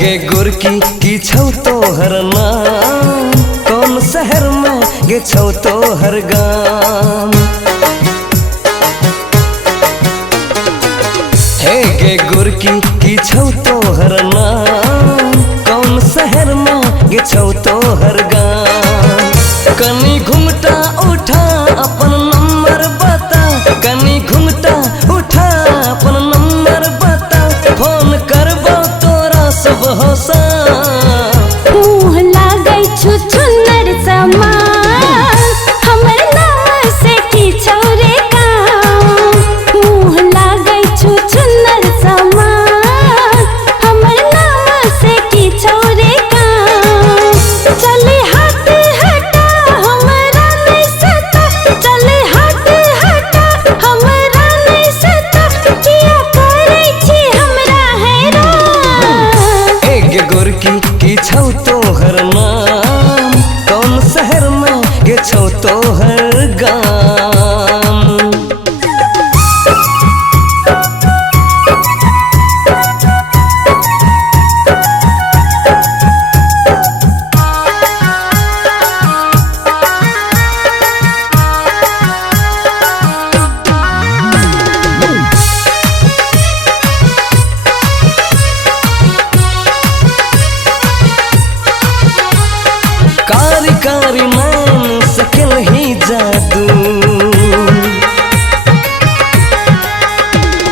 गे गोरकी की छौ तोहर नाम, कौन शहर में गे छौ तोहर गाम। हे गे गोरकी की छौ तोहर नाम, कौन शहर में गे छौ तोहर गाम। कनी घुंघटा उठा अपन नंबर बता, कनी घुंघटा उठा अपन नंबर बता, फोन करबो तोरा सब होसा। मुँह लागै छु छुन्नर समान, हमर नाम से की छौ रे काम। मुँह लागै छु छुन्नर समान, हमर नाम से की छौ रे काम। चले हाथ हटा हमरा नहीं सता, चले हाथ हटा हमरा नहीं सता, किया करै छी हमरा हैरान। ए गे गोरकी की छौ तोहर नाम, कौन शहर में गे छौ तोहर गाम। कारी कारी नैन सकल ही जादू,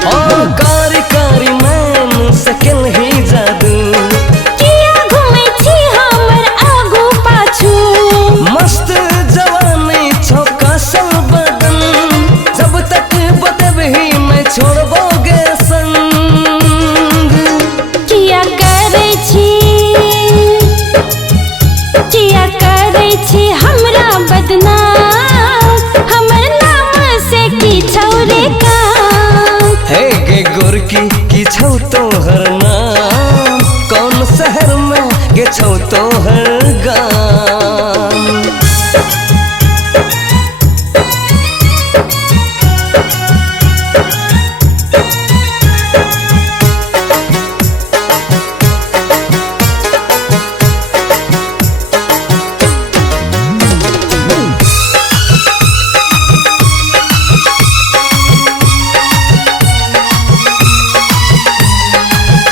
ओ कारी कारी नैन सकल ही जादू। किया घुमै छी हमर आगू पाछू, मस्त जवानी छौ कसल बदन, जब तक बतबही मैं छोड़बोगे संग। किया करै छी, किया करै छी हमरा बदनाम, हमर नाम से की छौ रे काम। हे गे गोरकी की छौ तोहर नाम, कौन शहर में गे छौ तोहर गाम।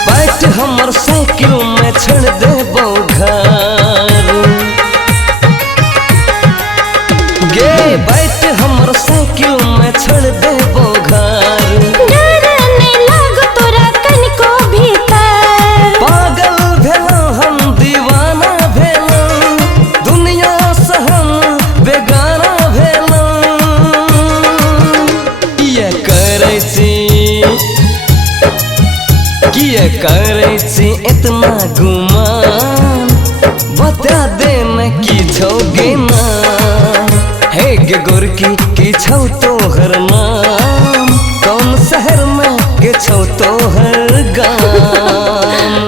बैठ हमर साइकिल में छोड़ देबो घर, गे बैठ हमर साइकिल में छोड़ देबो घर। डर नहीं लाग तोरा कनिको भीतर, पागल भेलो हम दीवाना भेलो, दुनिया से हम बेगाना भेलो। किया करै छी, किया करै छी इतना गुमान, बता दे न की छौ गे नाम। हे गे गोरकी की छौ तोहर नाम, कौन शहर में गे छौ तोहर गाम।